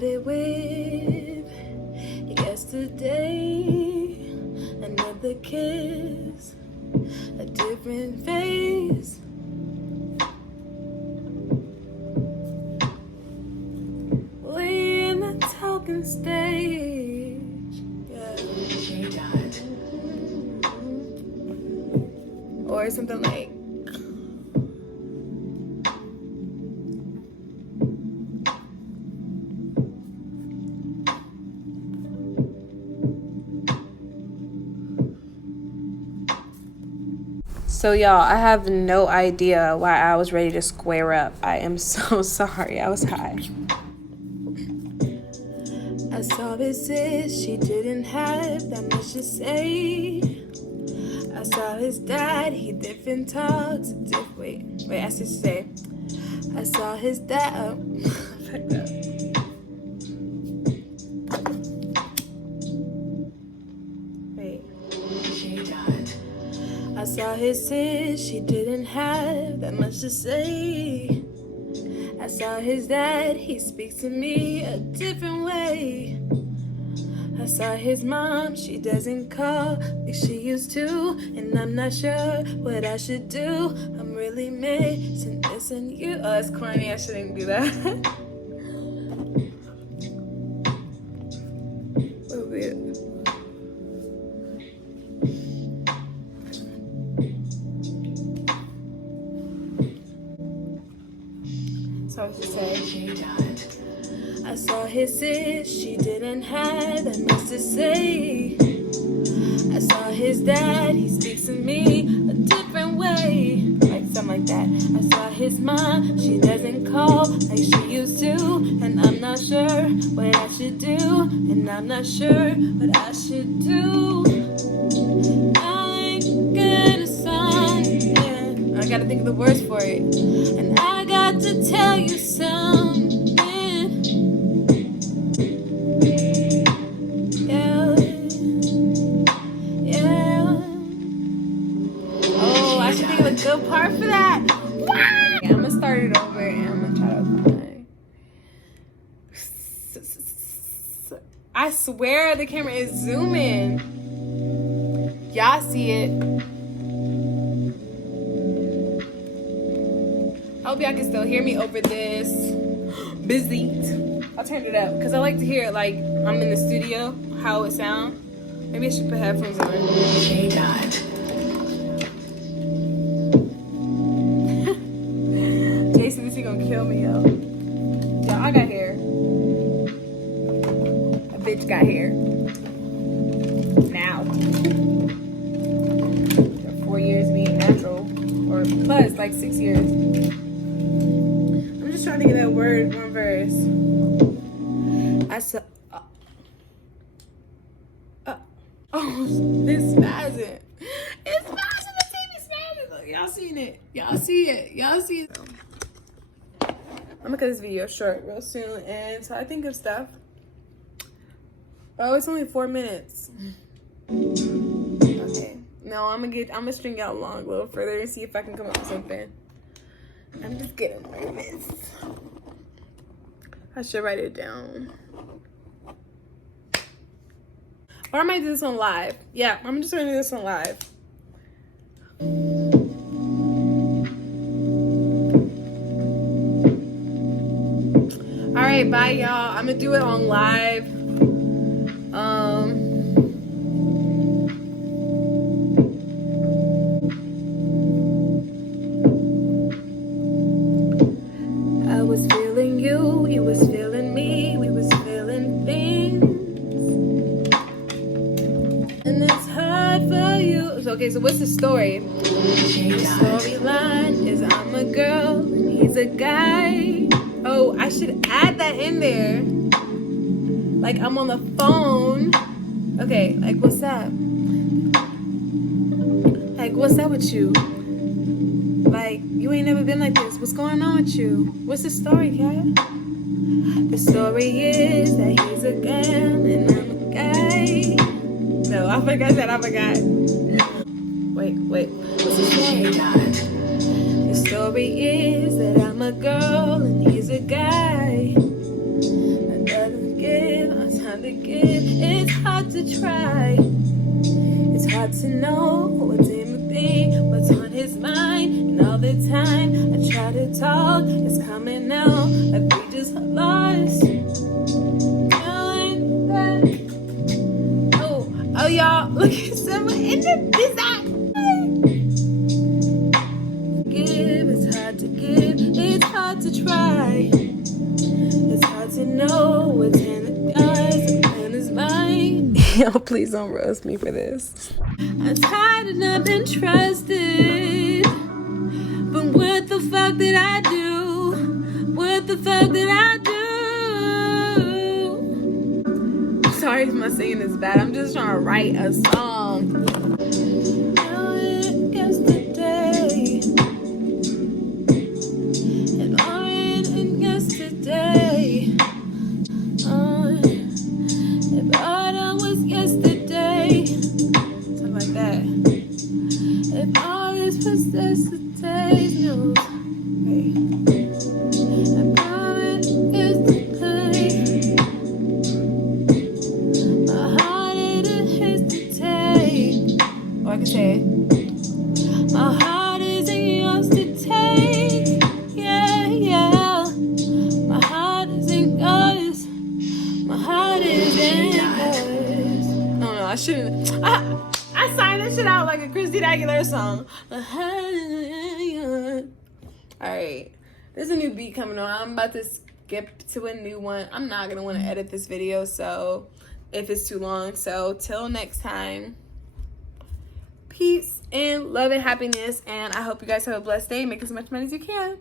started with yesterday. Another kiss, a different face. We in the talking stage. Yeah. Or something like, so y'all, I have no idea why I was ready to square up. I am so sorry. I was high. I saw this sis, she didn't have that much to say. I saw his dad, he different talks. Wait, I should say. I saw his dad. Oh, fucked up. Wait. I saw his sis, she didn't have that much to say. I saw his dad, he speaks to me a different way. I saw his mom, she doesn't call like she used to, and I'm not sure what I should do. I'm really missing you. Oh, that's corny, I shouldn't do that. Wait. So I was just saying, I saw his sis, she didn't have that much to say. I saw his dad, he speaks to me a different way. Like something like that. I saw his mom, she doesn't call like she used to, and I'm not sure what I should do, and I'm not sure what I should do. I got a song, yeah. I gotta think of the words for it. And I got to tell you something. Good part for that. Yeah, I'm gonna start it over and I'm gonna try to find. I swear the camera is zooming. Y'all see it. I hope y'all can still hear me over this. Busy. I'll turn it up because I like to hear it like I'm in the studio, how it sounds. Maybe I should put headphones on. Hey, God. Gonna kill me, yo. Y'all, I got hair. A bitch got hair. Now. 4 years being natural. Or plus, like 6 years. I'm just trying to get that word, one verse. I saw. Oh, it's spazzing. It's spazzing. The TV's spazzing. Look, y'all seen it. Y'all see it. Y'all see it. I'm gonna cut this video short real soon, and so I think of stuff. Oh, it's only 4 minutes. Okay. No, I'm gonna string out long a little further and see if I can come up with something. I'm just getting nervous. I should write it down. Or I might do this on live. Yeah, I'm just gonna do this on live. All right, bye y'all. I'm gonna do it on live. I was feeling you, you was feeling me, we was feeling things, and it's hard for you. Okay, so what's the story? The storyline is I'm a girl and he's a guy. Oh, I should add that in there. Like I'm on the phone. Okay, like what's up? Like what's up with you? Like you ain't never been like this. What's going on with you? What's the story, cat? The story is that he's a girl and I'm a guy. No, I forgot that. I forgot. Wait. What's the story? The story is that I'm a girl and he's a guy. Another give. It's hard to try. It's hard to know what's in between, what's on his mind. And all the time I try to talk, it's coming out like we just lost. Feeling that. Oh, y'all, look at someone in the design. Give, it's hard to give, it's hard to try. It's hard to know what's in the eyes and his mind. Yo, please don't roast me for this. I'm tired of not being trusted. But what the fuck did I do? What the fuck did I do? Sorry if my singing is bad. I'm just trying to write a song. Yesterday. And on yesterday. If autumn was yesterday. Something like that. If all this possessed the days, no. Hey. If all it is today. My heart isn't his to take. Or I can say it. My heart isn't yours to take. Yeah, yeah. My heart isn't yours. My heart isn't yours. Oh no, I shouldn't. I signed this shit out like a Christina Aguilera song. Alright, there's a new beat coming on. I'm about to skip to a new one. I'm not gonna want to edit this video, so if it's too long. So till next time, peace and love and happiness, and I hope you guys have a blessed day. Make as much money as you can.